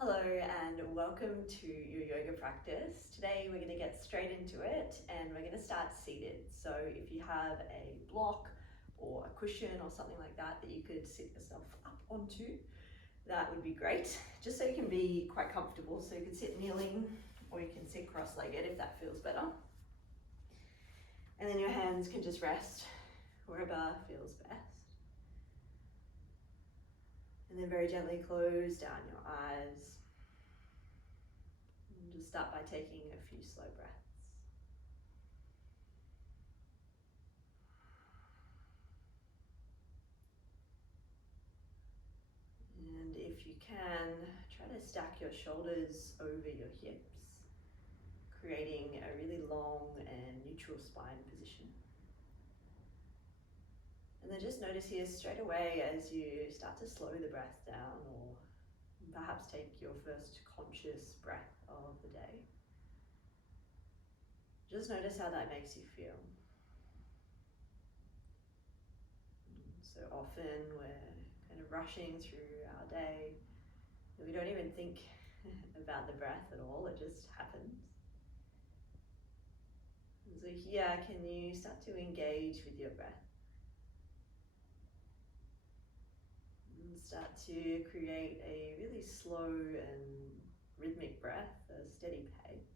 Hello and welcome to your yoga practice. Today we're going to get straight into it and we're going to start seated. So if you have a block or a cushion or something like that you could sit yourself up onto, that would be great. Just so you can be quite comfortable. So you can sit kneeling or you can sit cross-legged if that feels better. And then your hands can just rest wherever feels best. And then very gently close down your eyes. And just start by taking a few slow breaths. And if you can, try to stack your shoulders over your hips, creating a really long and neutral spine position. And then just notice here straight away as you start to slow the breath down or perhaps take your first conscious breath of the day. Just notice how that makes you feel. So often we're kind of rushing through our day and we don't even think about the breath at all, it just happens. And so here, can you start to engage with your breath? And start to create a really slow and rhythmic breath, a steady pace.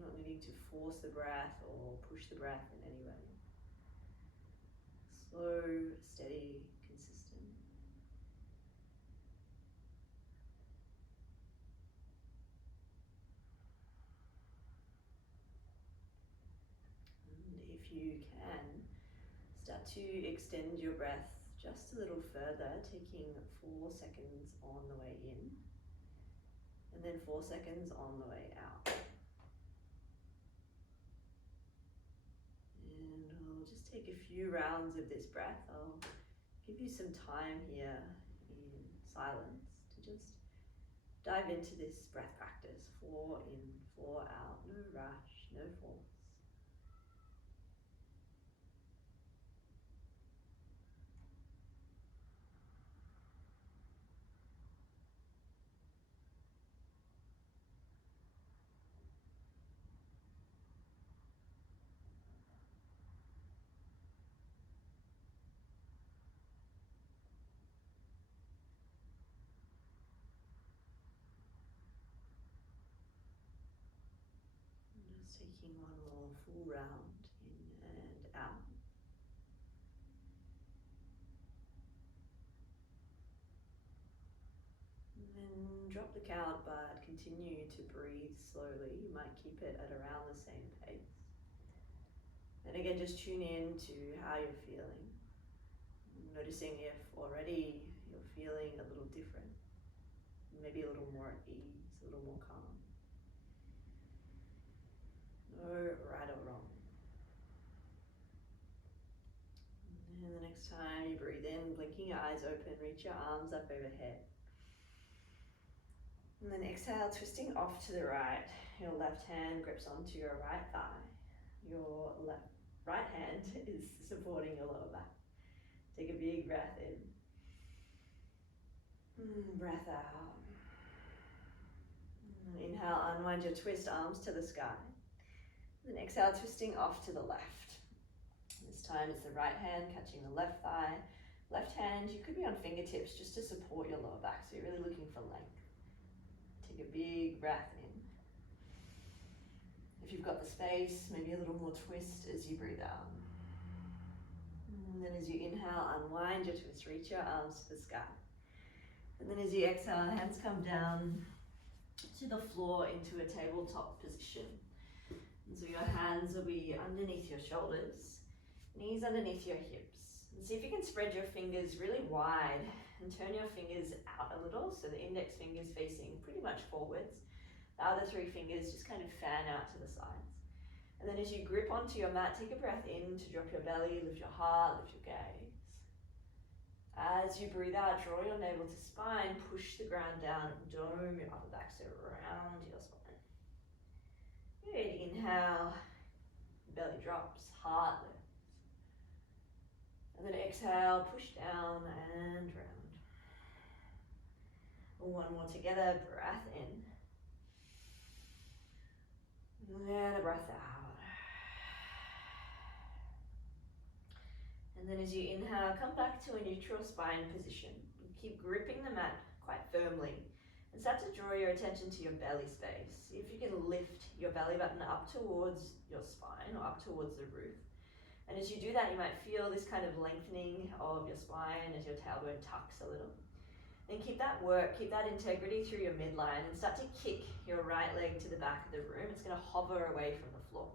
Not needing to force the breath or push the breath in any way. Slow, steady, consistent. And if you can, start to extend your breath just a little further, taking 4 seconds on the way in, and then 4 seconds on the way out. And I'll just take a few rounds of this breath. I'll give you some time here in silence to just dive into this breath practice. 4 in, 4 out, no rush, no force. Just taking one more full round in and out. And then drop the count, but continue to breathe slowly. You might keep it at around the same pace. And again, just tune in to how you're feeling. Noticing if already you're feeling a little different, maybe a little more at ease, a little more calm. No right or wrong. And the next time you breathe in, blinking your eyes open, reach your arms up overhead. And then exhale, twisting off to the right. Your left hand grips onto your right thigh. Your right hand is supporting your lower back. Take a big breath in. Breath out. Inhale, unwind your twist arms to the sky. Then exhale, twisting off to the left. This time it's the right hand catching the left thigh. Left hand, you could be on fingertips just to support your lower back, so you're really looking for length. Take a big breath in. If you've got the space, maybe a little more twist as you breathe out. And then as you inhale, unwind your twist, reach your arms to the sky. And then as you exhale, hands come down to the floor into a tabletop position. And so your hands will be underneath your shoulders, knees underneath your hips. And see if you can spread your fingers really wide and turn your fingers out a little, so the index finger's facing pretty much forwards. The other 3 fingers just kind of fan out to the sides. And then as you grip onto your mat, take a breath in to drop your belly, lift your heart, lift your gaze. As you breathe out, draw your navel to spine, push the ground down, dome your upper back, so round your spine. Good, inhale, belly drops, heart lifts. And then exhale, push down and round. One more together, breath in. And a breath out. And then as you inhale, come back to a neutral spine position. Keep gripping the mat quite firmly. And start to draw your attention to your belly space. See if you can lift your belly button up towards your spine or up towards the roof. And as you do that, you might feel this kind of lengthening of your spine as your tailbone tucks a little. Then keep that work, keep that integrity through your midline and start to kick your right leg to the back of the room. It's going to hover away from the floor.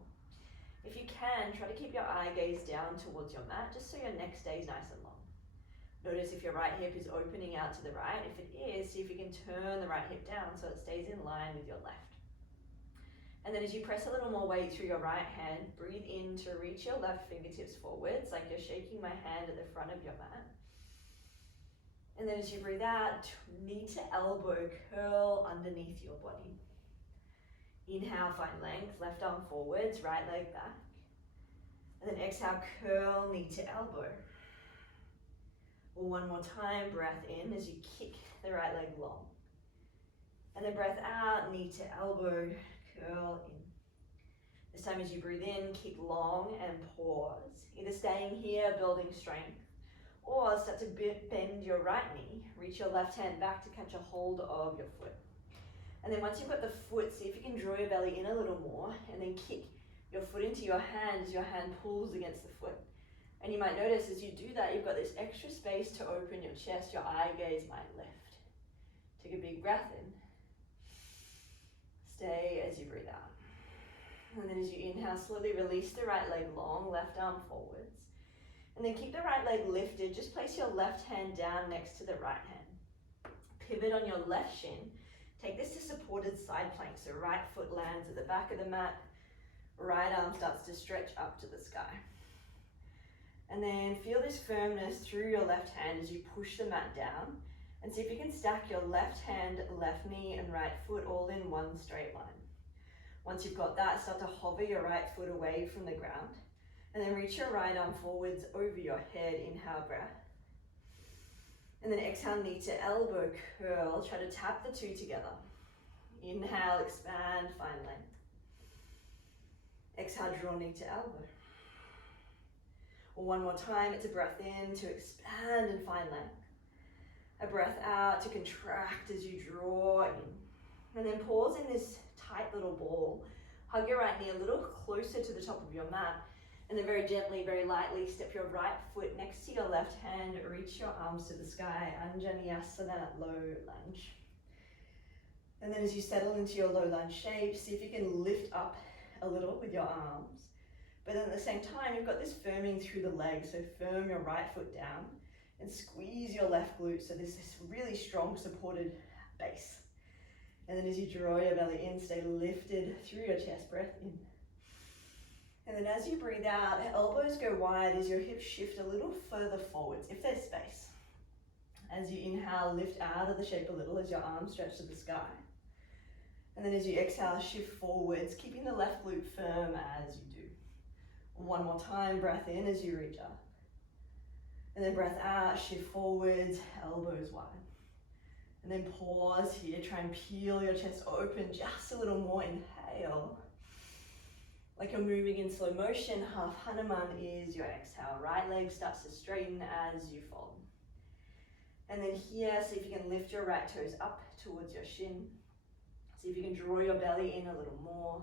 If you can, try to keep your eye gaze down towards your mat just so your neck stays nice and long. Notice if your right hip is opening out to the right. If it is, see if you can turn the right hip down so it stays in line with your left. And then as you press a little more weight through your right hand, breathe in to reach your left fingertips forwards, like you're shaking my hand at the front of your mat. And then as you breathe out, knee to elbow, curl underneath your body. Inhale, find length, left arm forwards, right leg back. And then exhale, curl, knee to elbow. One more time, breath in as you kick the right leg long. And then breath out, knee to elbow, curl in. This time as you breathe in, kick long and pause. Either staying here, building strength, or start to bend your right knee. Reach your left hand back to catch a hold of your foot. And then once you've got the foot, see if you can draw your belly in a little more and then kick your foot into your hand as your hand pulls against the foot. And you might notice as you do that, you've got this extra space to open your chest, your eye gaze might lift. Take a big breath in. Stay as you breathe out. And then as you inhale, slowly release the right leg long, left arm forwards. And then keep the right leg lifted. Just place your left hand down next to the right hand. Pivot on your left shin. Take this to supported side plank. So right foot lands at the back of the mat. Right arm starts to stretch up to the sky. And then feel this firmness through your left hand as you push the mat down. And see if you can stack your left hand, left knee, and right foot all in one straight line. Once you've got that, start to hover your right foot away from the ground. And then reach your right arm forwards over your head. Inhale, breath. And then exhale, knee to elbow, curl. Try to tap the two together. Inhale, expand, find length. Exhale, draw knee to elbow. One more time, it's a breath in to expand and find length. A breath out to contract as you draw in. And then pause in this tight little ball. Hug your right knee a little closer to the top of your mat. And then very gently, very lightly, step your right foot next to your left hand. Reach your arms to the sky. Vinyasa, low lunge. And then as you settle into your low lunge shape, see if you can lift up a little with your arms. But then at the same time, you've got this firming through the legs. So firm your right foot down and squeeze your left glute. So there's this really strong supported base. And then as you draw your belly in, stay lifted through your chest, breath in. And then as you breathe out, elbows go wide as your hips shift a little further forwards, if there's space. As you inhale, lift out of the shape a little as your arms stretch to the sky. And then as you exhale, shift forwards, keeping the left glute firm as you do. One more time, breath in as you reach up. And then breath out, shift forwards, elbows wide. And then pause here, try and peel your chest open just a little more, inhale. Like you're moving in slow motion, half Hanuman is your exhale. Right leg starts to straighten as you fold. And then here, see if you can lift your right toes up towards your shin. See if you can draw your belly in a little more.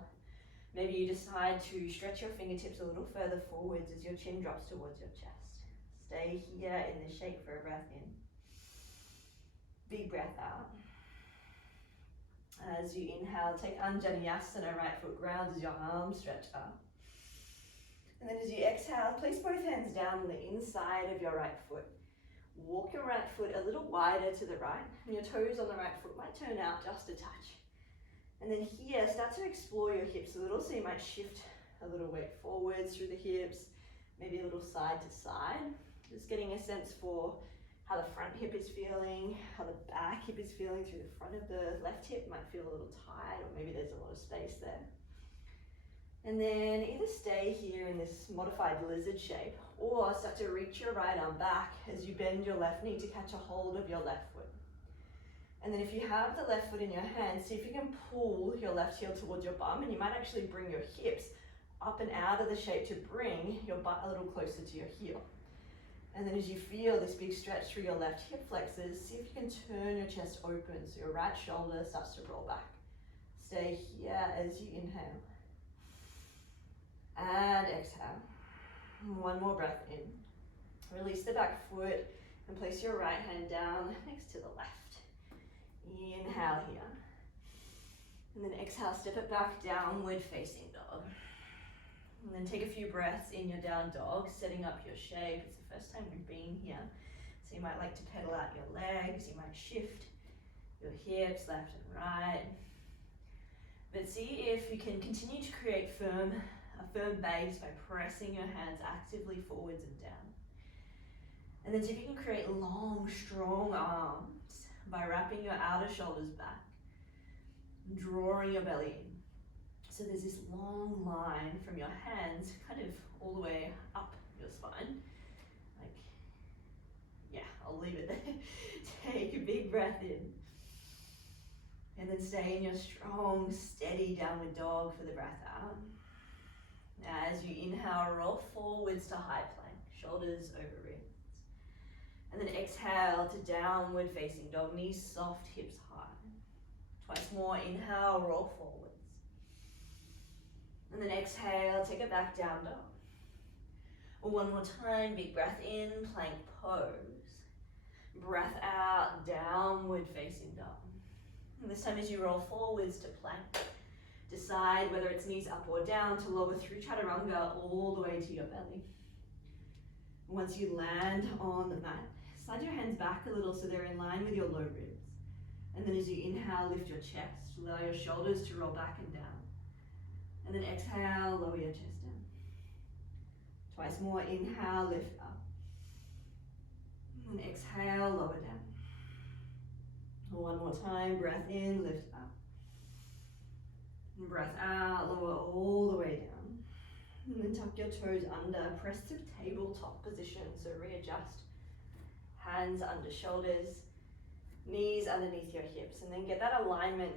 Maybe you decide to stretch your fingertips a little further forwards as your chin drops towards your chest. Stay here in this shape for a breath in. Big breath out. As you inhale, take Vinyasa, right foot grounds as your arms stretch up. And then as you exhale, place both hands down on the inside of your right foot. Walk your right foot a little wider to the right, and your toes on the right foot might turn out just a touch. And then here, start to explore your hips a little, so you might shift a little weight forwards through the hips, maybe a little side to side. Just getting a sense for how the front hip is feeling, how the back hip is feeling through the front of the left hip. Might feel a little tight, or maybe there's a lot of space there. And then either stay here in this modified lizard shape, Or start to reach your right arm back as you bend your left knee to catch a hold of your left foot. And then if you have the left foot in your hand, see if you can pull your left heel towards your bum, and you might actually bring your hips up and out of the shape to bring your butt a little closer to your heel. And then as you feel this big stretch through your left hip flexors, see if you can turn your chest open so your right shoulder starts to roll back. Stay here as you inhale. And exhale. One more breath in. Release the back foot and place your right hand down next to the left. Inhale here. And then exhale, step it back, downward facing dog. And then take a few breaths in your down dog, setting up your shape. It's the first time we've been here. So you might like to pedal out your legs, you might shift your hips left and right. But see if you can continue to create a firm base by pressing your hands actively forwards and down. And then see if you can create long, strong arms by wrapping your outer shoulders back, drawing your belly in. So there's this long line from your hands kind of all the way up your spine. Like, yeah, I'll leave it there. Take a big breath in. And then stay in your strong, steady downward dog for the breath out. As you inhale, roll forwards to high plank, shoulders over wrists. And then exhale to downward facing dog, knees soft, hips high. Twice more, inhale, roll forwards. And then exhale, take it back, down dog. One more time, big breath in, plank pose. Breath out, downward facing dog. And this time as you roll forwards to plank, decide whether it's knees up or down to lower through chaturanga all the way to your belly. Once you land on the mat, slide your hands back a little so they're in line with your low ribs. And then as you inhale, lift your chest, allow your shoulders to roll back and down. And then exhale, lower your chest down. Twice more, inhale, lift up. And exhale, lower down. One more time, breath in, lift up. And breath out, lower all the way down. And then tuck your toes under, press to tabletop position, so readjust. Hands under shoulders, knees underneath your hips, and then get that alignment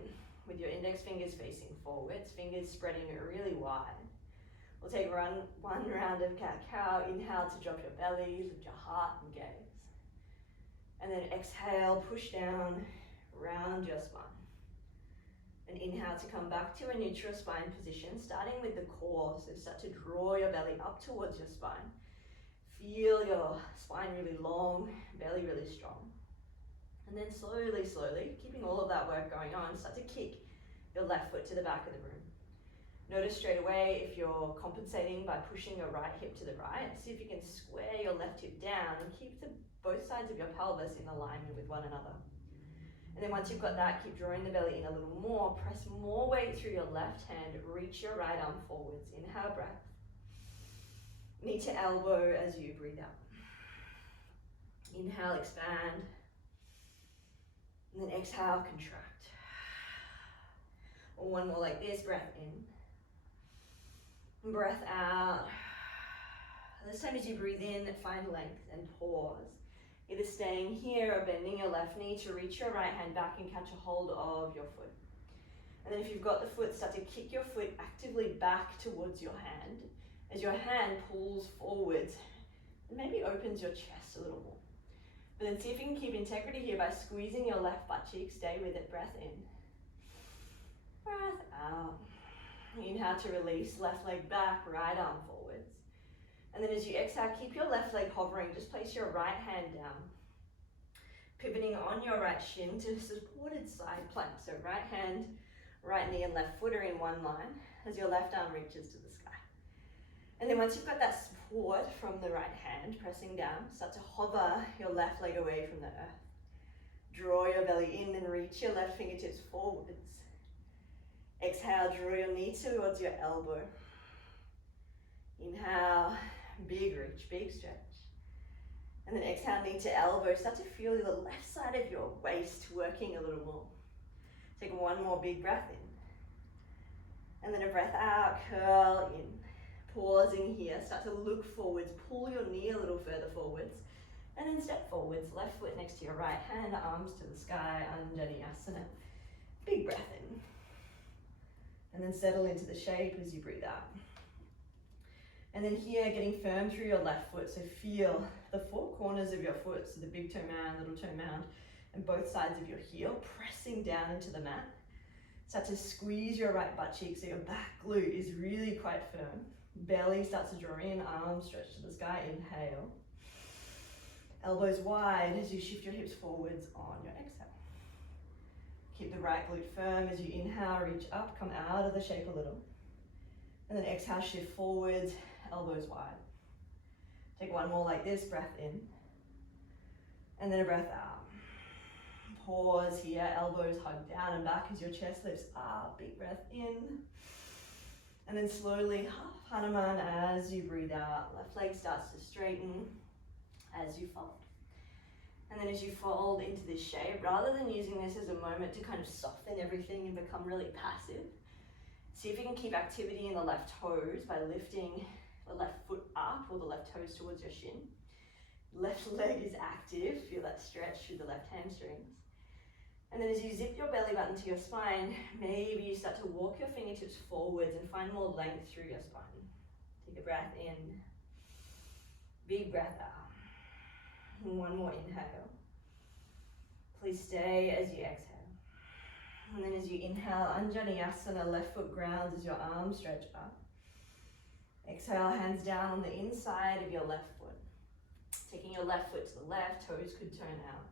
with your index fingers facing forwards, fingers spreading really wide. We'll take one round of cat-cow. Inhale to drop your belly, lift your heart and gaze. And then exhale, push down, round your spine. And inhale to come back to a neutral spine position, starting with the core. So start to draw your belly up towards your spine. Feel your spine really long, belly really strong. And then slowly, slowly, keeping all of that work going on, start to kick your left foot to the back of the room. Notice straight away if you're compensating by pushing your right hip to the right. See if you can square your left hip down and keep both sides of your pelvis in alignment with one another. And then once you've got that, keep drawing the belly in a little more. Press more weight through your left hand. Reach your right arm forwards. Inhale, breath. Knee to elbow as you breathe out. Inhale, expand. And then exhale, contract. One more like this, breath in. Breath out. This time as you breathe in, find length and pause. Either staying here or bending your left knee to reach your right hand back and catch a hold of your foot. And then if you've got the foot, start to kick your foot actively back towards your hand as your hand pulls forwards and maybe opens your chest a little more. But then see if you can keep integrity here by squeezing your left butt cheek. Stay with it. Breath in. Breath out. Inhale to release. Left leg back, right arm forwards. And then as you exhale, keep your left leg hovering. Just place your right hand down. Pivoting on your right shin to supported side plank. So right hand, right knee and left foot are in one line as your left arm reaches to the sky. And then once you've got that support from the right hand, pressing down, start to hover your left leg away from the earth. Draw your belly in and reach your left fingertips forwards. Exhale, draw your knee towards your elbow. Inhale, big reach, big stretch. And then exhale, knee to elbow. Start to feel the left side of your waist working a little more. Take one more big breath in. And then a breath out, curl in. Pausing here, start to look forwards, pull your knee a little further forwards, and then step forwards, left foot next to your right hand, arms to the sky, Vinyasa. Big breath in. And then settle into the shape as you breathe out. And then here, getting firm through your left foot, so feel the four corners of your foot, so the big toe mound, little toe mound, and both sides of your heel, pressing down into the mat. Start to squeeze your right butt cheek so your back glute is really quite firm. Belly starts to draw in, arms stretch to the sky, inhale. Elbows wide as you shift your hips forwards on your exhale. Keep the right glute firm as you inhale, reach up, come out of the shape a little. And then exhale, shift forwards, elbows wide. Take one more like this, breath in. And then a breath out. Pause here, elbows hug down and back as your chest lifts up, big breath in. And then slowly, half Hanuman as you breathe out. Left leg starts to straighten as you fold. And then as you fold into this shape, rather than using this as a moment to kind of soften everything and become really passive, see if you can keep activity in the left toes by lifting the left foot up or the left toes towards your shin. Left leg is active, feel that stretch through the left hamstrings. And then as you zip your belly button to your spine, maybe you start to walk your fingertips forwards and find more length through your spine. Take a breath in, big breath out. And one more inhale. Please stay as you exhale. And then as you inhale, Anjaneyasana, left foot grounds as your arms stretch up. Exhale, hands down on the inside of your left foot. Taking your left foot to the left, toes could turn out.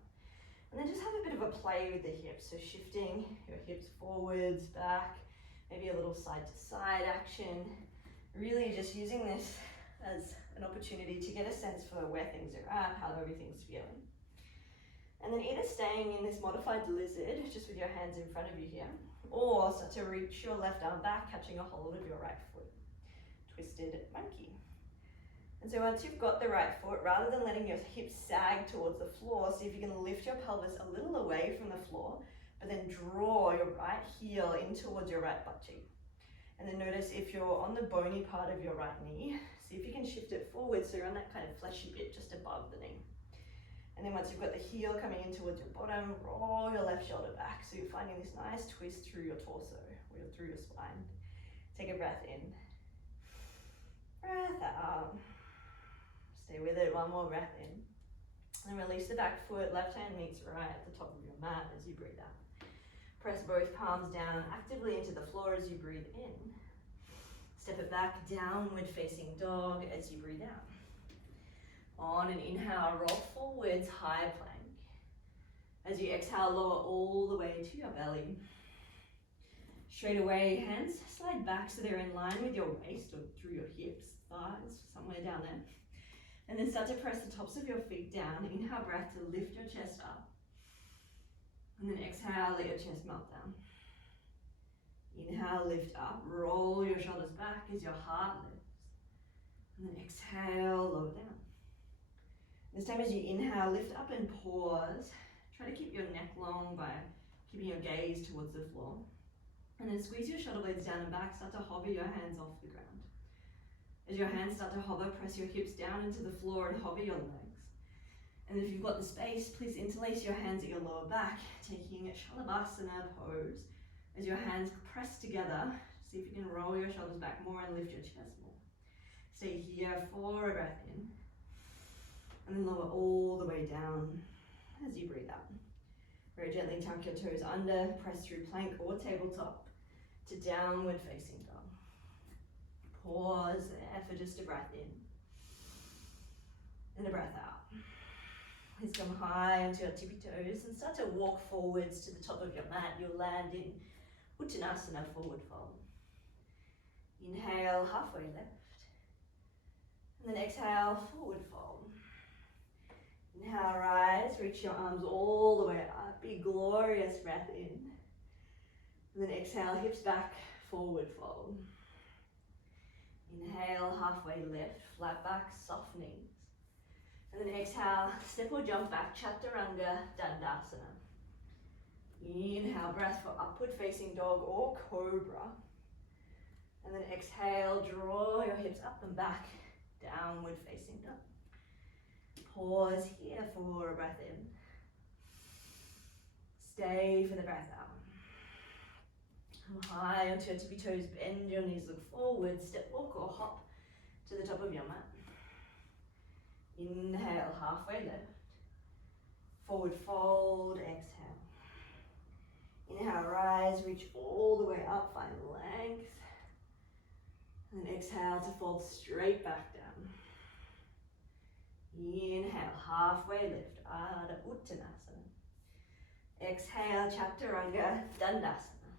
And then just have a bit of a play with the hips. So shifting your hips forwards, back, maybe a little side to side action. Really just using this as an opportunity to get a sense for where things are at, how everything's feeling. And then either staying in this modified lizard, just with your hands in front of you here, or start to reach your left arm back, catching a hold of your right foot. Twisted monkey. And so once you've got the right foot, rather than letting your hips sag towards the floor, see if you can lift your pelvis a little away from the floor, but then draw your right heel in towards your right butt cheek. And then notice if you're on the bony part of your right knee, see if you can shift it forward so you're on that kind of fleshy bit just above the knee. And then once you've got the heel coming in towards your bottom, roll your left shoulder back. So you're finding this nice twist through your torso, or through your spine. Take a breath in. Breath out. Stay with it, one more breath in. And release the back foot, left hand meets right at the top of your mat as you breathe out. Press both palms down actively into the floor as you breathe in. Step it back, downward facing dog as you breathe out. On an inhale, roll forwards, high plank. As you exhale, lower all the way to your belly. Straight away, hands slide back so they're in line with your waist or through your hips, thighs, somewhere down there. And then start to press the tops of your feet down. Inhale, breath to lift your chest up. And then exhale, let your chest melt down. Inhale, lift up, roll your shoulders back as your heart lifts. And then exhale, lower down. This time as you inhale, lift up and pause. Try to keep your neck long by keeping your gaze towards the floor. And then squeeze your shoulder blades down and back, start to hover your hands off the ground. As your hands start to hover, press your hips down into the floor and hover your legs. And if you've got the space, please interlace your hands at your lower back, taking a Shalabhasana pose. As your hands press together, see if you can roll your shoulders back more and lift your chest more. Stay here for a breath in. And then lower all the way down as you breathe out. Very gently tuck your toes under, press through plank or tabletop to downward facing dog. Pause there for just a breath in. And a breath out. Please come high onto your tippy toes and start to walk forwards to the top of your mat. You'll land in Uttanasana, forward fold. Inhale, halfway left. And then exhale, forward fold. Inhale, rise, reach your arms all the way up. Big, glorious breath in. And then exhale, hips back, forward fold. Inhale, halfway left, flat back, soft knees. And then exhale, step or jump back, Chaturanga Dandasana. Inhale, breath for upward facing dog or cobra. And then exhale, draw your hips up and back, downward facing dog. Pause here for a breath in. Stay for the breath out. Come high onto your tippy toes, bend your knees, look forward, step walk or hop to the top of your mat. Inhale, halfway lift. Forward fold, exhale. Inhale, rise, reach all the way up, find length. And then exhale to fold straight back down. Inhale, halfway lift, Ardha Uttanasana. Exhale, Chaturanga Dandasana.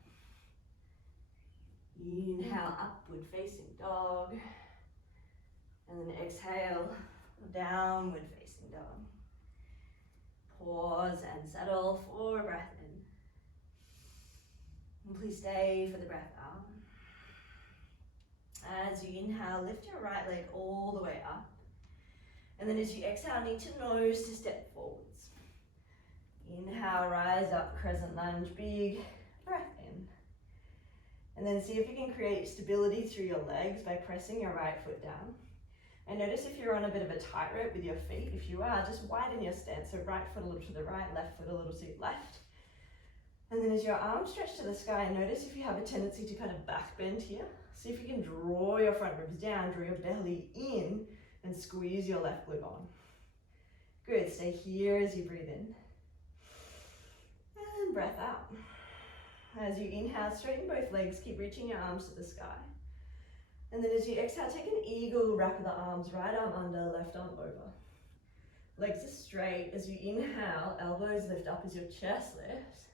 Inhale, upward facing dog. And then exhale, downward facing dog. Pause and settle for a breath in. And please stay for the breath out. As you inhale, lift your right leg all the way up. And then as you exhale, knee to nose to step forwards. Inhale, rise up, crescent lunge, big breath in. And then see if you can create stability through your legs by pressing your right foot down. And notice if you're on a bit of a tightrope with your feet. If you are, just widen your stance. So right foot a little to the right, left foot a little to the left. And then as your arms stretch to the sky, notice if you have a tendency to kind of back bend here. See if you can draw your front ribs down, draw your belly in, and squeeze your left glute on. Good, stay here as you breathe in. And breath out. As you inhale, straighten both legs, keep reaching your arms to the sky. And then as you exhale, take an eagle, wrap the arms, right arm under, left arm over. Legs are straight. As you inhale, elbows lift up as your chest lifts.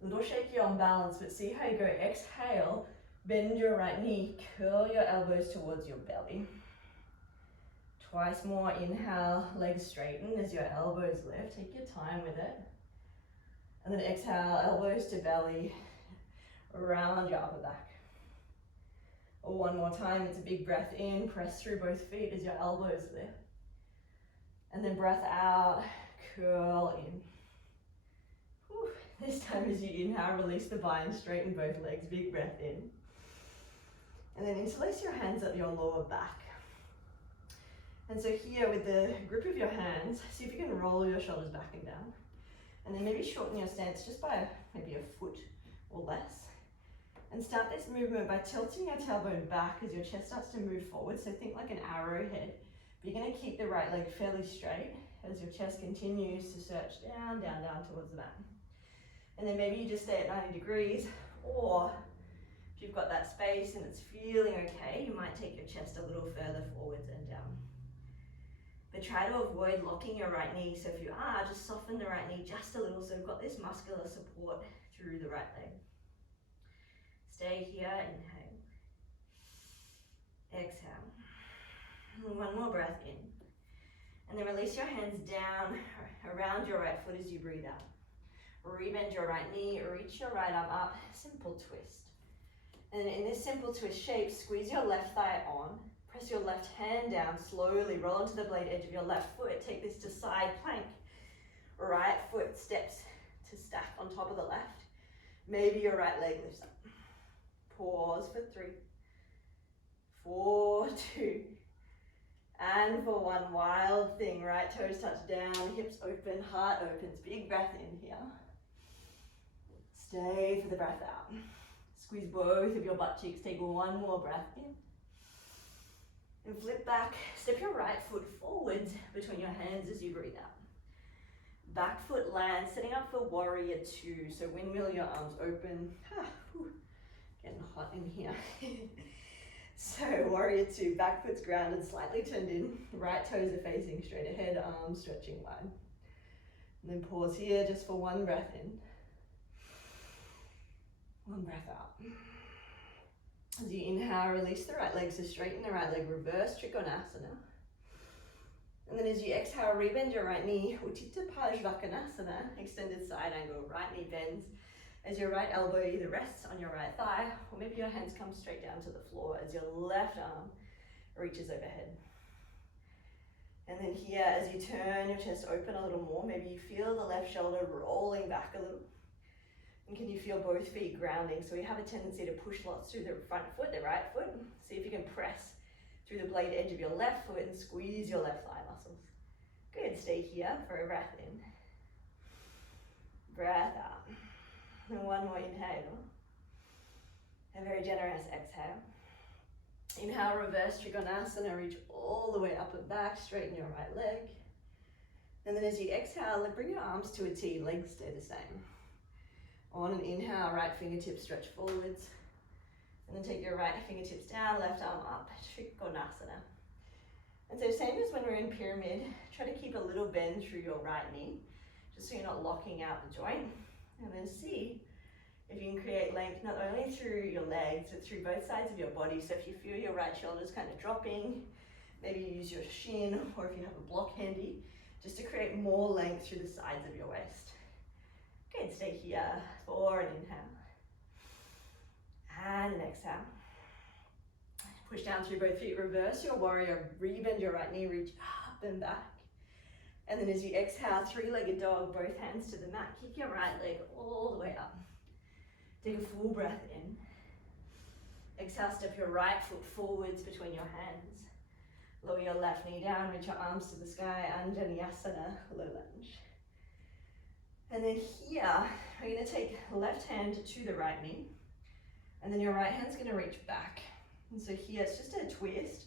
A little shaky on balance, but see how you go. Exhale, bend your right knee, curl your elbows towards your belly. Twice more, inhale, legs straighten as your elbows lift. Take your time with it. And then exhale, elbows to belly, around your upper back. One more time, it's a big breath in, press through both feet as your elbows lift. And then breath out, curl in. Whew. This time as you inhale, release the bind, straighten both legs, big breath in. And then interlace your hands at your lower back. And so here with the grip of your hands, see if you can roll your shoulders back and down. And then maybe shorten your stance just by maybe a foot or less. And start this movement by tilting your tailbone back as your chest starts to move forward. So think like an arrowhead. But you're going to keep the right leg fairly straight as your chest continues to search down, down, down towards the mat. And then maybe you just stay at 90 degrees, or if you've got that space and it's feeling okay, you might take your chest a little further forwards and down. But try to avoid locking your right knee. So if you are, just soften the right knee just a little so we've got this muscular support through the right leg. Stay here, inhale. Exhale. One more breath in. And then release your hands down around your right foot as you breathe out. Rebend your right knee, reach your right arm up, simple twist. And in this simple twist shape, squeeze your left thigh on, press your left hand down, slowly roll into the blade edge of your left foot, take this to side plank. Right foot steps to stack on top of the left. Maybe your right leg lifts up. Pause for 3, 4, 2, and for 1, wild thing. Right toes touch down, hips open, heart opens. Big breath in here. Stay for the breath out. Squeeze both of your butt cheeks. Take one more breath in. And flip back. Step your right foot forwards between your hands as you breathe out. Back foot lands, setting up for warrior 2. So windmill your arms open. Getting hot in here. So warrior 2, back foot's grounded, slightly turned in. Right toes are facing straight ahead, arms stretching wide. And then pause here just for 1 breath in. 1 breath out. As you inhale, release the right leg, so straighten the right leg, reverse Trikonasana. And then as you exhale, rebend your right knee, Utthita Pajvakonasana, extended side angle, right knee bends. As your right elbow either rests on your right thigh, or maybe your hands come straight down to the floor as your left arm reaches overhead. And then here, as you turn your chest open a little more, maybe you feel the left shoulder rolling back a little. And can you feel both feet grounding? So we have a tendency to push lots through the front foot, the right foot. See if you can press through the blade edge of your left foot and squeeze your left thigh muscles. Good, stay here for a breath in. Breath out. And one more inhale. A very generous exhale. Inhale, reverse Trikonasana, reach all the way up and back, straighten your right leg. And then as you exhale, bring your arms to a T, legs stay the same. On an inhale, right fingertips stretch forwards. And then take your right fingertips down, left arm up, Trikonasana. And so same as when we're in pyramid, try to keep a little bend through your right knee, just so you're not locking out the joint. And then see if you can create length not only through your legs, but through both sides of your body. So if you feel your right shoulder's kind of dropping, maybe you use your shin, or if you have a block handy, just to create more length through the sides of your waist. Good, stay here for an inhale. And an exhale. Push down through both feet, reverse your warrior, rebend your right knee, reach up and back. And then as you exhale, three-legged dog, both hands to the mat. Kick your right leg all the way up. Take a full breath in. Exhale, step your right foot forwards between your hands. Lower your left knee down, reach your arms to the sky, Vinyasa, low lunge. And then here, we're going to take left hand to the right knee, and then your right hand's going to reach back. And so here, it's just a twist,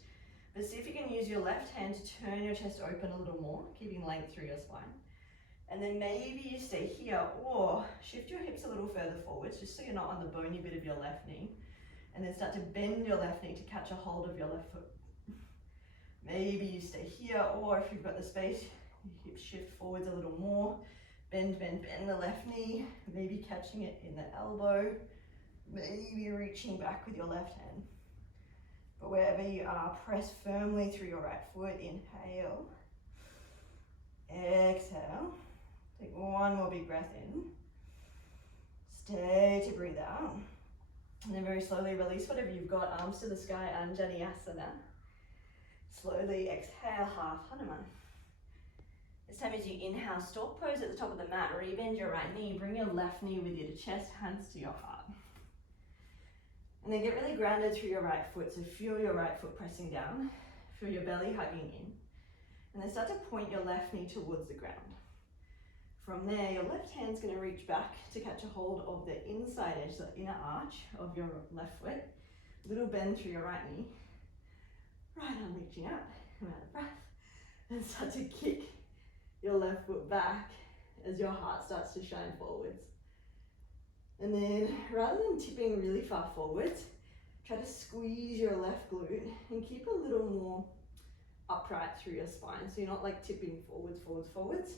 but see if you can use your left hand to turn your chest open a little more, keeping length through your spine. And then maybe you stay here, or shift your hips a little further forwards, just so you're not on the bony bit of your left knee. And then start to bend your left knee to catch a hold of your left foot. Maybe you stay here, or if you've got the space, your hips shift forwards a little more. Bend, bend, bend the left knee, maybe catching it in the elbow, maybe reaching back with your left hand. But wherever you are, press firmly through your right foot. Inhale. Exhale. Take one more big breath in. Stay to breathe out. And then very slowly release whatever you've got, arms to the sky, Anjaneyasana. Slowly exhale, half Hanuman. This time as you inhale, stork pose at the top of the mat, rebend your right knee, bring your left knee with you to chest, hands to your heart. And then get really grounded through your right foot, so feel your right foot pressing down, feel your belly hugging in, and then start to point your left knee towards the ground. From there, your left hand's going to reach back to catch a hold of the inside edge, the inner arch of your left foot. Little bend through your right knee. Right arm reaching up, come out of breath, and start to kick your left foot back as your heart starts to shine forwards. And then, rather than tipping really far forwards, try to squeeze your left glute and keep a little more upright through your spine. So you're not like tipping forwards, forwards, forwards.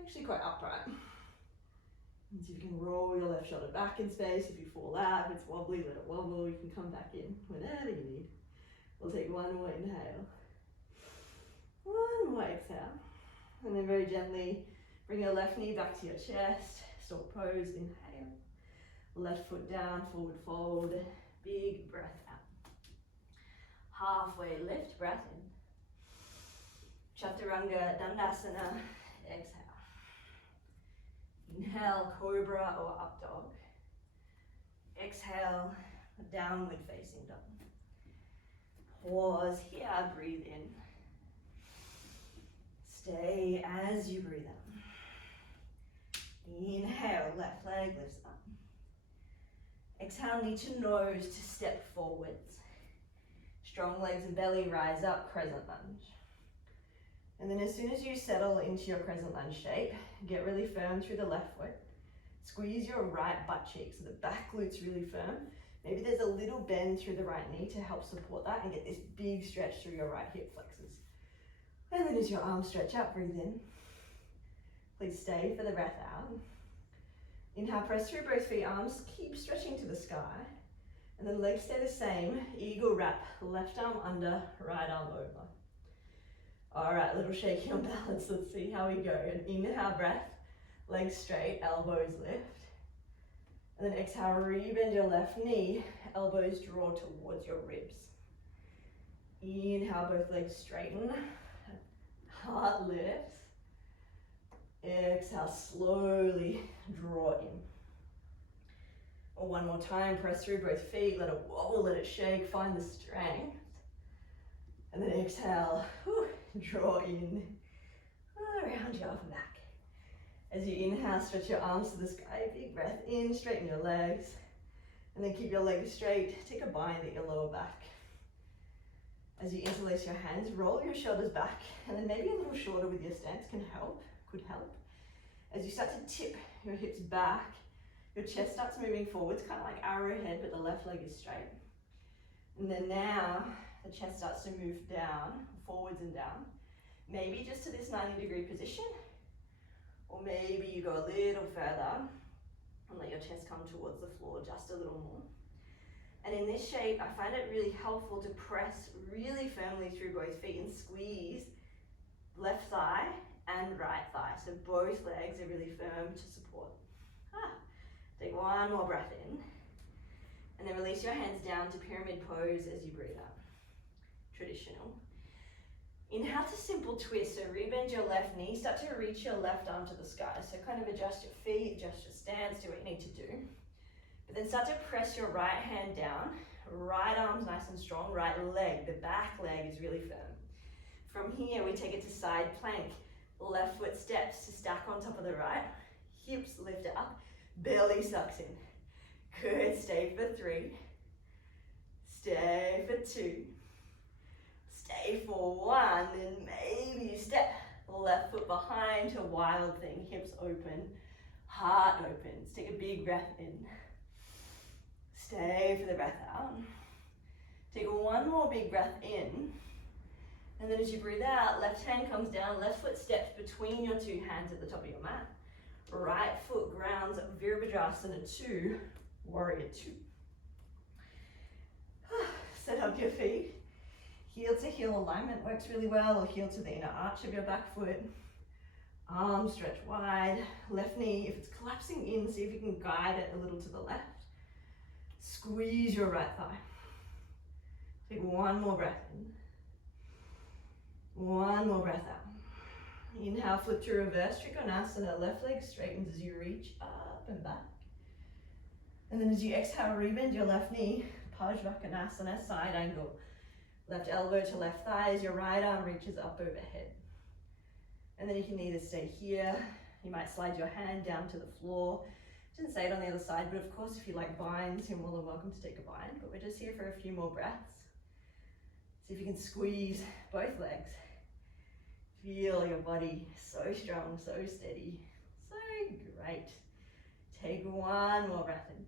Actually quite upright. And see if you can roll your left shoulder back in space. If you fall out, if it's wobbly, let it wobble. You can come back in whenever you need. We'll take one more inhale. One more exhale. And then very gently bring your left knee back to your chest. Stork pose, inhale. Left foot down, forward fold. Big breath out. Halfway lift, breath in. Chaturanga Dandasana, exhale. Inhale, cobra or up dog. Exhale, downward facing dog. Pause here, breathe in. Stay as you breathe out. Inhale, left leg lifts up. Exhale, knee to nose to step forwards. Strong legs and belly rise up, crescent lunge. And then as soon as you settle into your crescent lunge shape, get really firm through the left foot. Squeeze your right butt cheek so the back glute's really firm. Maybe there's a little bend through the right knee to help support that and get this big stretch through your right hip flexors. And then as your arms stretch up, breathe in. Please stay for the breath out. Inhale, press through both feet, arms keep stretching to the sky. And then legs stay the same, eagle wrap, left arm under, right arm over. All right, little shaky on balance. Let's see how we go. An inhale breath, legs straight, elbows lift. And then exhale, rebend your left knee, elbows draw towards your ribs. Inhale, both legs straighten, heart lifts. Exhale, slowly draw in. Or one more time, press through both feet, let it wobble, let it shake, find the strength. And then exhale, draw in, around your upper back. As you inhale, stretch your arms to the sky, big breath in, straighten your legs. And then keep your legs straight, take a bind at your lower back. As you interlace your hands, roll your shoulders back, and then maybe a little shorter with your stance could help. As you start to tip your hips back, your chest starts moving forwards, kind of like arrowhead, but the left leg is straight. And then now, the chest starts to move down, forwards and down. Maybe just to this 90-degree position, or maybe you go a little further and let your chest come towards the floor just a little more. And in this shape, I find it really helpful to press really firmly through both feet and squeeze left thigh and right thigh. So both legs are really firm to support. Take one more breath in. And then release your hands down to pyramid pose as you breathe out. Traditional. Inhale to simple twist. So rebend your left knee. Start to reach your left arm to the sky. So kind of adjust your feet, adjust your stance, do what you need to do. But then start to press your right hand down. Right arm's nice and strong. Right leg, the back leg is really firm. From here, we take it to side plank. Left foot steps to stack on top of the right. Hips lift up. Belly sucks in. Good, stay for 3. Stay for 2. Stay for 1, and maybe you step left foot behind to wild thing. Hips open, heart opens. Take a big breath in. Stay for the breath out. Take one more big breath in. And then as you breathe out, left hand comes down, left foot steps between your 2 hands at the top of your mat. Right foot grounds Virabhadrasana 2, Warrior 2. Set up your feet. Heel to heel alignment works really well, or heel to the inner arch of your back foot. Arms stretch wide. Left knee, if it's collapsing in, see if you can guide it a little to the left. Squeeze your right thigh. Take one more breath in. One more breath out. Inhale, flip to reverse Trikonasana. Left leg straightens as you reach up and back. And then as you exhale, rebend your left knee. Pajvakonasana, side angle. Left elbow to left thigh as your right arm reaches up overhead. And then you can either stay here, you might slide your hand down to the floor. Didn't say it on the other side, but of course if you like binds, you're more than welcome to take a bind. But we're just here for a few more breaths. See if you can squeeze both legs. Feel your body so strong, so steady, so great. Take one more breath in.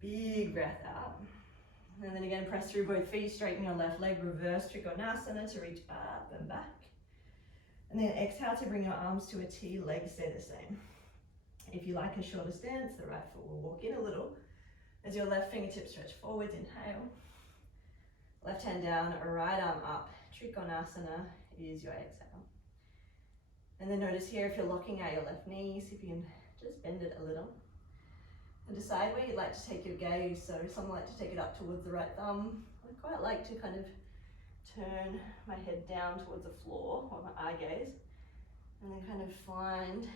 Big breath out. And then again, press through both feet, straighten your left leg, reverse Trikonasana to reach up and back. And then exhale to bring your arms to a T, legs stay the same. If you like a shorter stance, the right foot will walk in a little. As your left fingertips stretch forwards, inhale. Left hand down, right arm up, Trikonasana is your exhale. And then notice here, if you're locking out your left knee, see if you can just bend it a little. And decide where you'd like to take your gaze. So some like to take it up towards the right thumb. I quite like to kind of turn my head down towards the floor, or my eye gaze, and then kind of find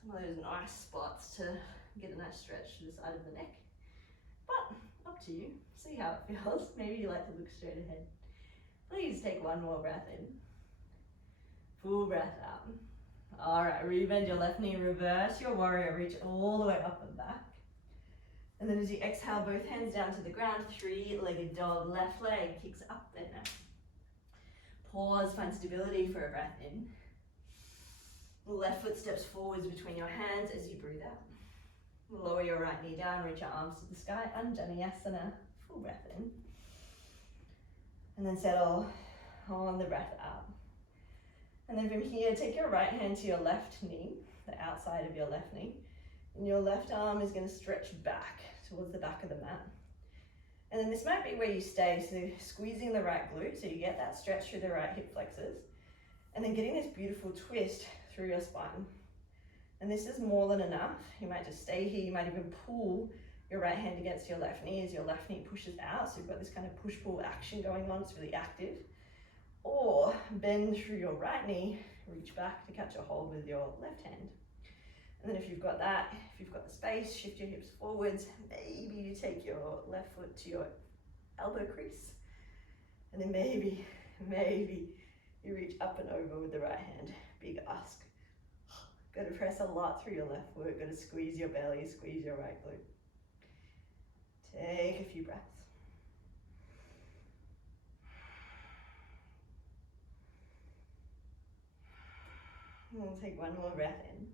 some of those nice spots to get a nice stretch to the side of the neck. But up to you, see how it feels. Maybe you like to look straight ahead. Please take one more breath in. Full breath out. All right, rebend your left knee, reverse your warrior, reach all the way up and back. And then as you exhale, both hands down to the ground, 3-legged dog, left leg kicks up and out. Pause, find stability for a breath in. Left foot steps forwards between your hands as you breathe out. Lower your right knee down, reach your arms to the sky, Anjaneyasana, full breath in. And then settle on the breath out. And then from here, take your right hand to your left knee, the outside of your left knee. And your left arm is going to stretch back towards the back of the mat. And then this might be where you stay, so squeezing the right glute, so you get that stretch through the right hip flexors. And then getting this beautiful twist through your spine. And this is more than enough. You might just stay here, you might even pull your right hand against your left knee as your left knee pushes out. So you've got this kind of push-pull action going on, it's really active. Or bend through your right knee, reach back to catch a hold with your left hand. And then if you've got that, if you've got the space, shift your hips forwards. Maybe you take your left foot to your elbow crease. And then maybe you reach up and over with the right hand. Big ask. Got to press a lot through your left foot. Got to squeeze your belly, squeeze your right glute. Take a few breaths. And we'll take one more breath in.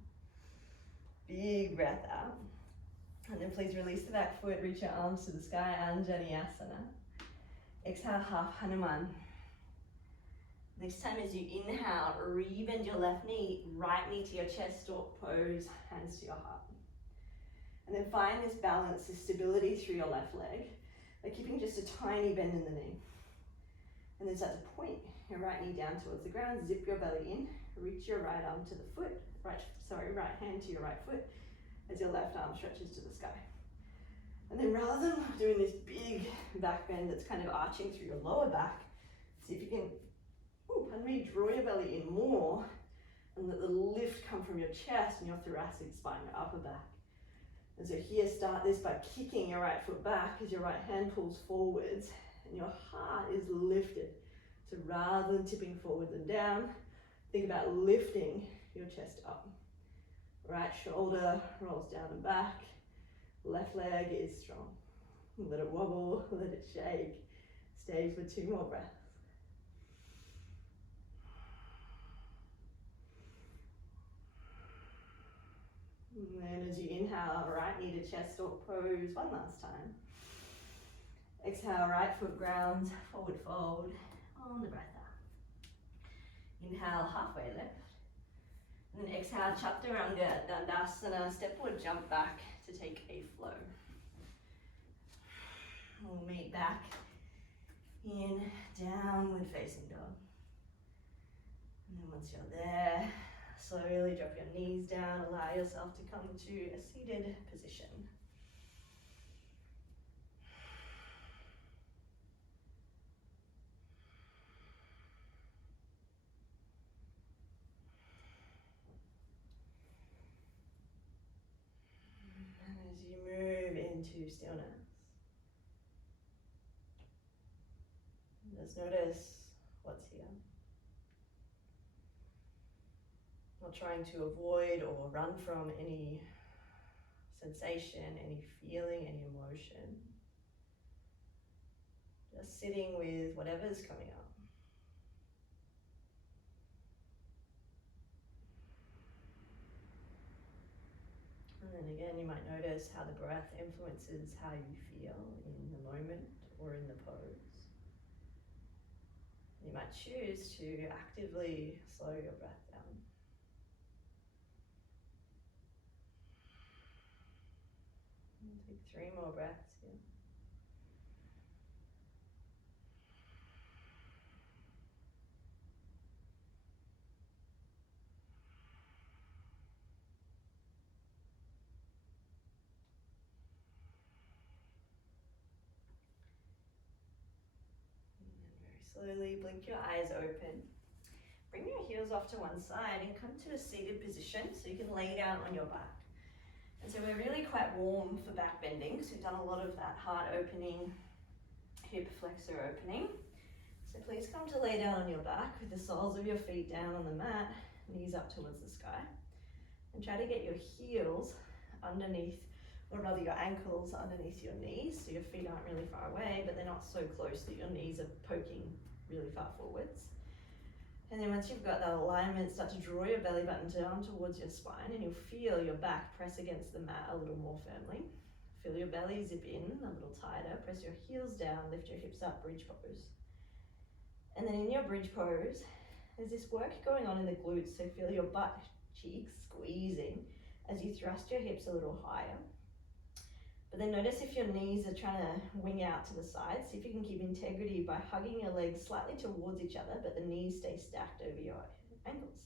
Big breath out. And then please release the back foot, reach your arms to the sky, Vinyasa. Exhale, half Hanuman. This time as you inhale, rebend your left knee, right knee to your chest, stork pose, hands to your heart. And then find this balance, this stability through your left leg, by keeping just a tiny bend in the knee. And then start to point your right knee down towards the ground, zip your belly in, reach your right arm to the foot, right hand to your right foot, as your left arm stretches to the sky. And then rather than doing this big back bend that's kind of arching through your lower back, see if you can, draw your belly in more and let the lift come from your chest and your thoracic spine, your upper back. And so here, start this by kicking your right foot back as your right hand pulls forwards and your heart is lifted. So rather than tipping forwards and down, think about lifting your chest up. Right shoulder rolls down and back. Left leg is strong. Let it wobble, let it shake. Stay for 2 more breaths. And then as you inhale, right knee to chest stork pose one last time. Exhale, right foot grounds, forward fold on the breath out. Inhale, halfway lift. And then exhale, Chaturanga Dandasana, step forward, jump back to take a flow. We'll meet back in downward facing dog. And then once you're there, slowly drop your knees down, allow yourself to come to a seated position. And as you move into stillness, just notice what's here. Not trying to avoid or run from any sensation, any feeling, any emotion. Just sitting with whatever's coming up. And then again, you might notice how the breath influences how you feel in the moment or in the pose. You might choose to actively slow your breath down. And take 3 more breaths here. Slowly blink your eyes open. Bring your heels off to one side and come to a seated position so you can lay down on your back. And so we're really quite warm for back bending, so we've done a lot of that heart opening, hip flexor opening. So please come to lay down on your back with the soles of your feet down on the mat, knees up towards the sky. And try to get your heels underneath, or rather your ankles underneath your knees, so your feet aren't really far away, but they're not so close that your knees are poking really far forwards. And then once you've got that alignment, start to draw your belly button down towards your spine, and you'll feel your back press against the mat a little more firmly. Feel your belly zip in a little tighter, press your heels down, lift your hips up, bridge pose. And then in your bridge pose, there's this work going on in the glutes, so feel your butt cheeks squeezing as you thrust your hips a little higher. But then notice if your knees are trying to wing out to the side. See if you can keep integrity by hugging your legs slightly towards each other, but the knees stay stacked over your ankles.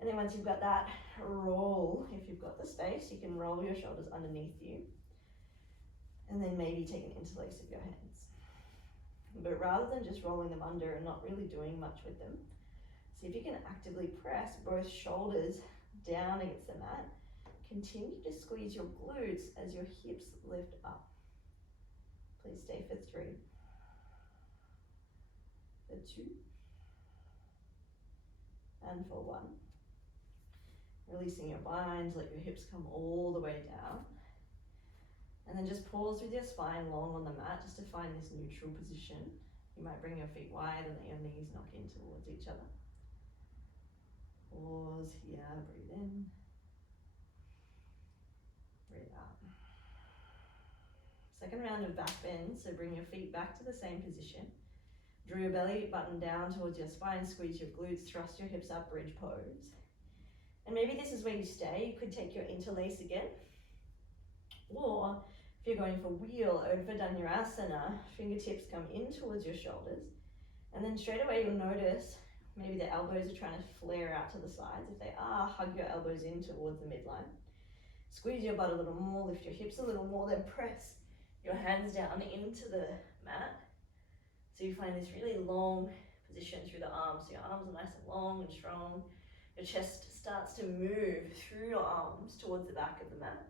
And then once you've got that, roll. If you've got the space, you can roll your shoulders underneath you. And then maybe take an interlace of your hands. But rather than just rolling them under and not really doing much with them, see if you can actively press both shoulders down against the mat continue to squeeze your glutes as your hips lift up. Please stay for 3, for 2, and for 1. Releasing your bind, let your hips come all the way down. And then just pause with your spine long on the mat just to find this neutral position. You might bring your feet wide and let your knees knock in towards each other. Pause here, breathe in, breathe out. Second round of back bend, so bring your feet back to the same position. Draw your belly button down towards your spine, squeeze your glutes, thrust your hips up, bridge pose. And maybe this is where you stay. You could take your interlace again. Or if you're going for wheel over Vinyasa, fingertips come in towards your shoulders. And then straight away you'll notice maybe the elbows are trying to flare out to the sides. If they are, hug your elbows in towards the midline. Squeeze your butt a little more, lift your hips a little more, then press your hands down into the mat. So you find this really long position through the arms. So your arms are nice and long and strong. Your chest starts to move through your arms towards the back of the mat.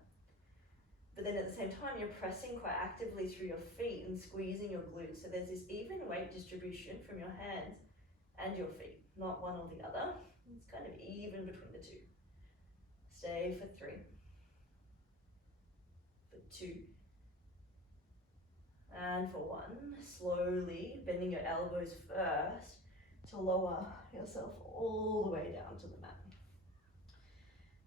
But then at the same time, you're pressing quite actively through your feet and squeezing your glutes. So there's this even weight distribution from your hands and your feet, not one or the other. It's kind of even between the two. Stay for 3, for 2, and for 1. Slowly bending your elbows first to lower yourself all the way down to the mat.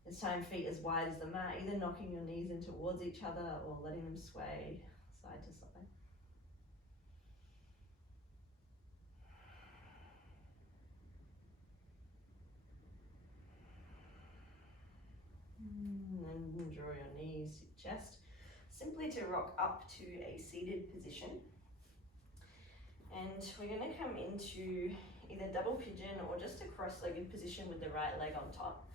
This time, feet as wide as the mat, either knocking your knees in towards each other or letting them sway side to side. And then draw your knees to your chest, simply to rock up to a seated position. And we're going to come into either double pigeon or just a cross-legged position with the right leg on top.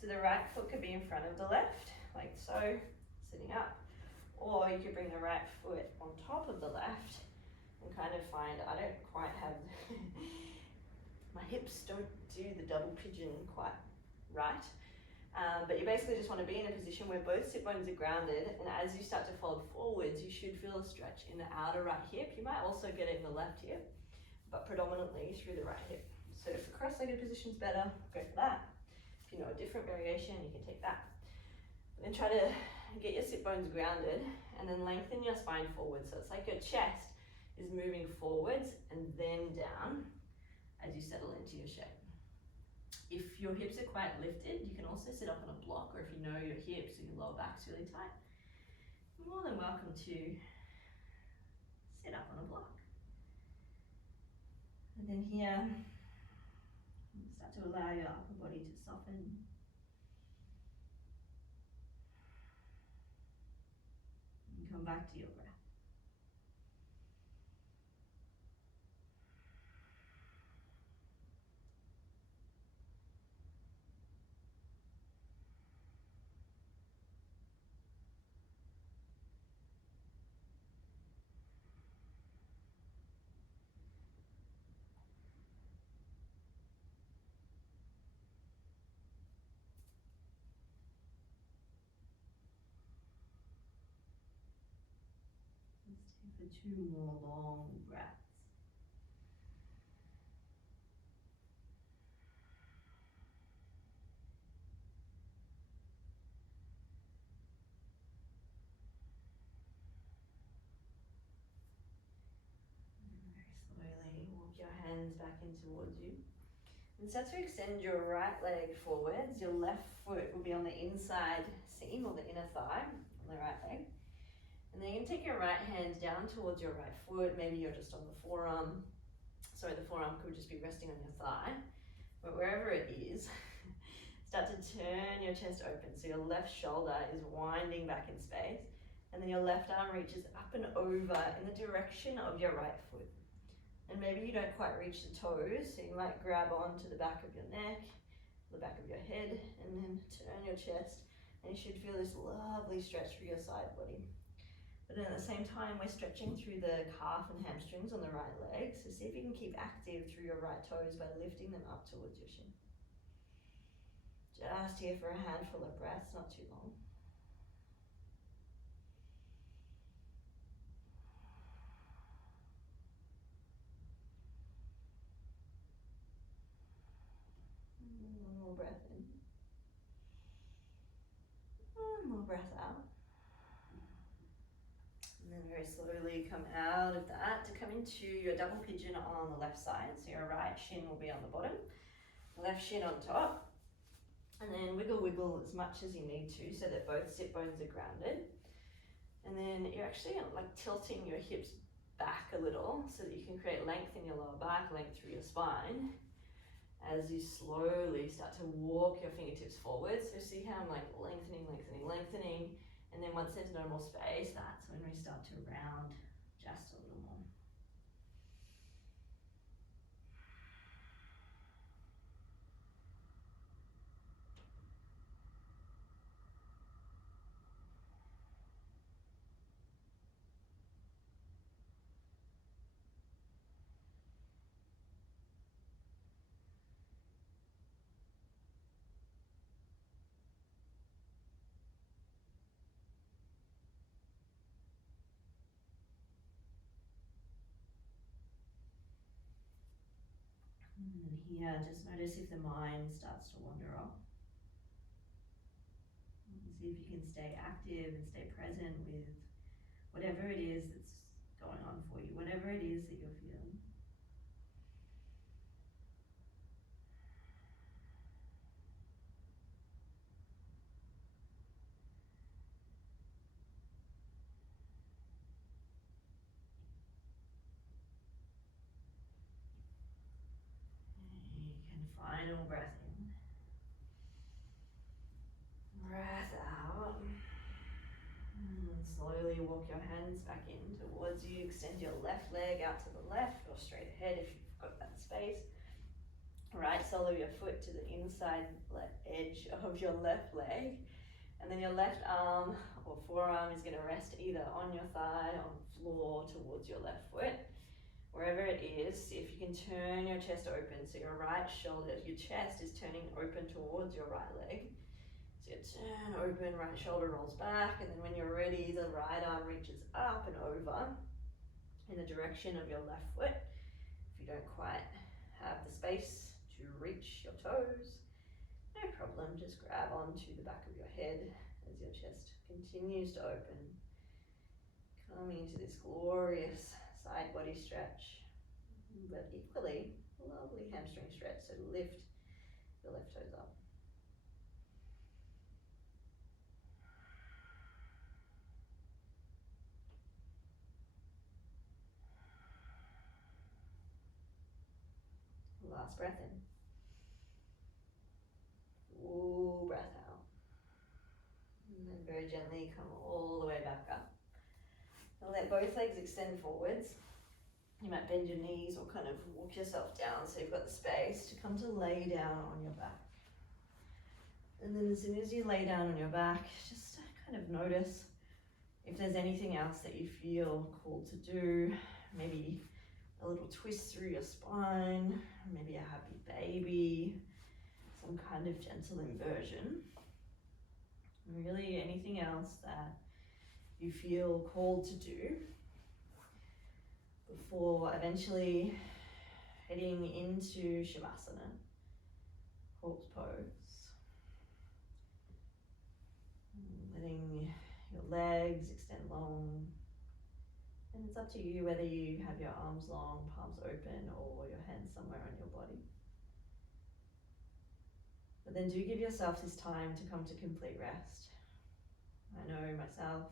So the right foot could be in front of the left, like so, sitting up. Or you could bring the right foot on top of the left and kind of find, I don't quite have, my hips don't do the double pigeon quite right. But you basically just want to be in a position where both sit bones are grounded, and as you start to fold forwards, you should feel a stretch in the outer right hip. You might also get it in the left hip, but predominantly through the right hip. So if the cross-legged position's better, go for that. If you know a different variation, you can take that. Then try to get your sit bones grounded and then lengthen your spine forward. So it's like your chest is moving forwards and then down as you settle into your shape. If your hips are quite lifted, you can also sit up on a block, or if you know your hips and your lower back's really tight, you're more than welcome to sit up on a block. And then here, start to allow your upper body to soften. And come back to your breath. Let's take for 2 more long breaths. Very slowly walk your hands back in towards you. And start to extend your right leg forwards. Your left foot will be on the inside seam or the inner thigh on the right leg. And then you can take your right hand down towards your right foot. Maybe you're just on the forearm. Sorry, the forearm could just be resting on your thigh. But wherever it is, start to turn your chest open. So your left shoulder is winding back in space. And then your left arm reaches up and over in the direction of your right foot. And maybe you don't quite reach the toes, so you might grab onto the back of your neck, the back of your head, and then turn your chest, and you should feel this lovely stretch through your side body. But at the same time, we're stretching through the calf and hamstrings on the right leg, so see if you can keep active through your right toes by lifting them up towards your shin. Just here for a handful of breaths, not too long. One more breath in. One more breath out. And then very slowly come out of that to come into your double pigeon on the left side. So your right shin will be on the bottom, left shin on top. And then wiggle as much as you need to so that both sit bones are grounded. And then you're actually like tilting your hips back a little so that you can create length in your lower back, length through your spine. As you slowly start to walk your fingertips forward. So see how I'm like lengthening. And then once there's no more space, that's when we start to round just a little more. And here, just notice if the mind starts to wander off. And see if you can stay active and stay present with whatever it is that's going on for you, whatever it is that you're feeling. You can final breath in. Breath out. And slowly walk your hands back in towards you. Extend your left leg out to the left or straight ahead if you've got that space. Right sole of your foot to the inside edge of your left leg. And then your left arm or forearm is going to rest either on your thigh, on the floor, towards your left foot. Wherever it is, see if you can turn your chest open. So your right shoulder, your chest is turning open towards your right leg. So you turn open, right shoulder rolls back, and then when you're ready, the right arm reaches up and over in the direction of your left foot. If you don't quite have the space to reach your toes, no problem, just grab onto the back of your head as your chest continues to open. Coming into this glorious side body stretch, but equally lovely hamstring stretch, so lift the left toes up. Last breath in. Full breath out. And then very gently come all the way back up. Now let both legs extend forwards. You might bend your knees or kind of walk yourself down so you've got the space to come to lay down on your back. And then as soon as you lay down on your back, just kind of notice if there's anything else that you feel called to do. Maybe a little twist through your spine, maybe a happy baby, some kind of gentle inversion. Really anything else that you feel called to do before eventually heading into Shavasana, corpse pose. Letting your legs extend long. And it's up to you whether you have your arms long, palms open, or your hands somewhere on your body. But then do give yourself this time to come to complete rest. I know myself,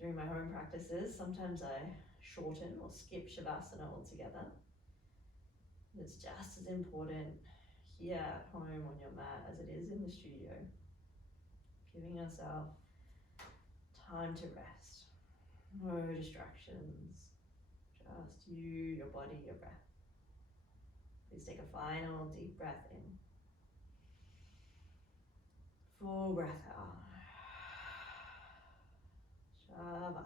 during my home practices, sometimes I shorten or skip Shavasana altogether. It's just as important here at home on your mat as it is in the studio. Giving yourself time to rest. No distractions, just you, your body, your breath. Please take a final deep breath in. Full breath out. Shavasana.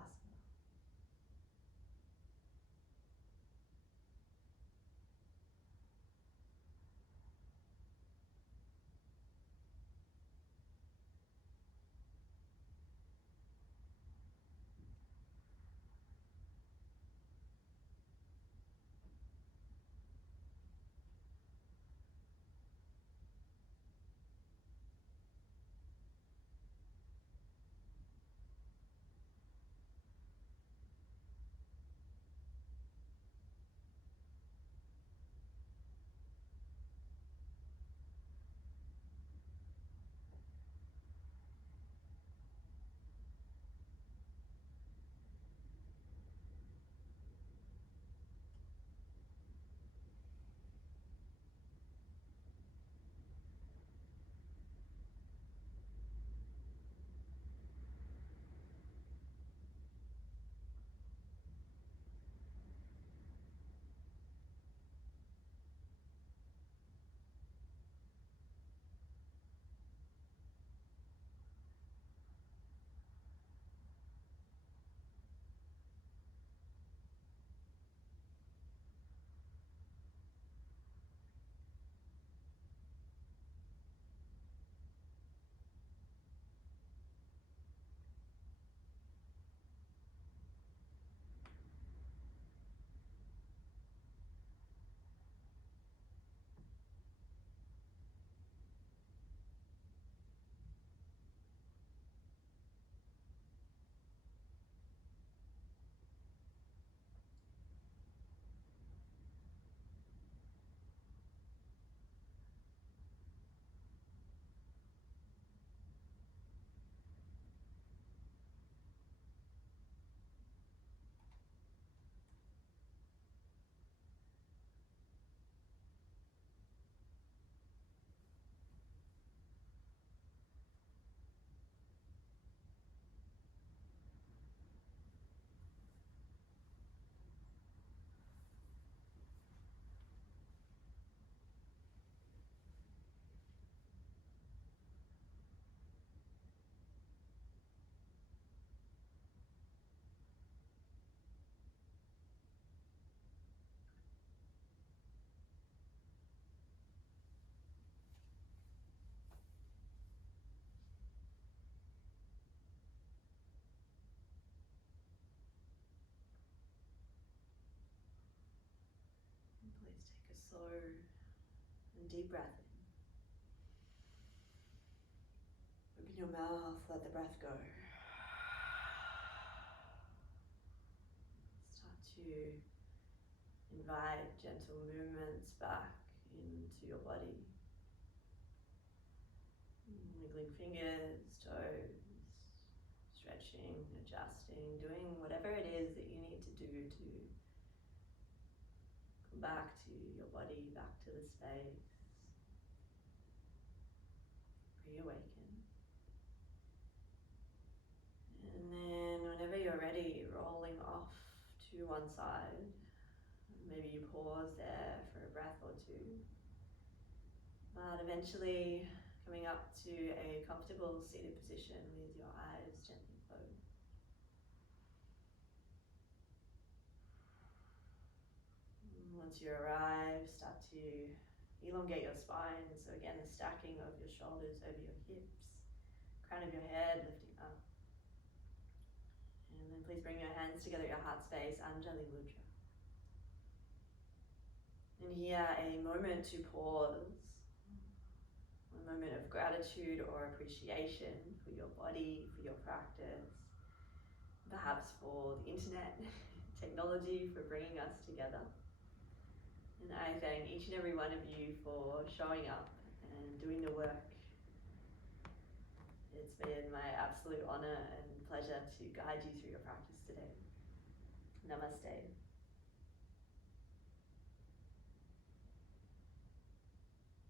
deep breath in. Open your mouth, let the breath go. Start to invite gentle movements back into your body. Wiggling fingers, toes, stretching, adjusting, doing whatever it is that you need to do to come back to your body, back to the space. Reawaken. And then whenever you're ready, rolling off to one side. Maybe you pause there for a breath or two. But eventually coming up to a comfortable seated position with your eyes gently closed. Once you arrive, start to elongate your spine. So again, the stacking of your shoulders over your hips, crown of your head lifting up. And then please bring your hands together at your heart space, Anjali Mudra. And here, a moment to pause. A moment of gratitude or appreciation for your body, for your practice, perhaps for the internet, technology for bringing us together. And I thank each and every one of you for showing up and doing the work. It's been my absolute honor and pleasure to guide you through your practice today. Namaste.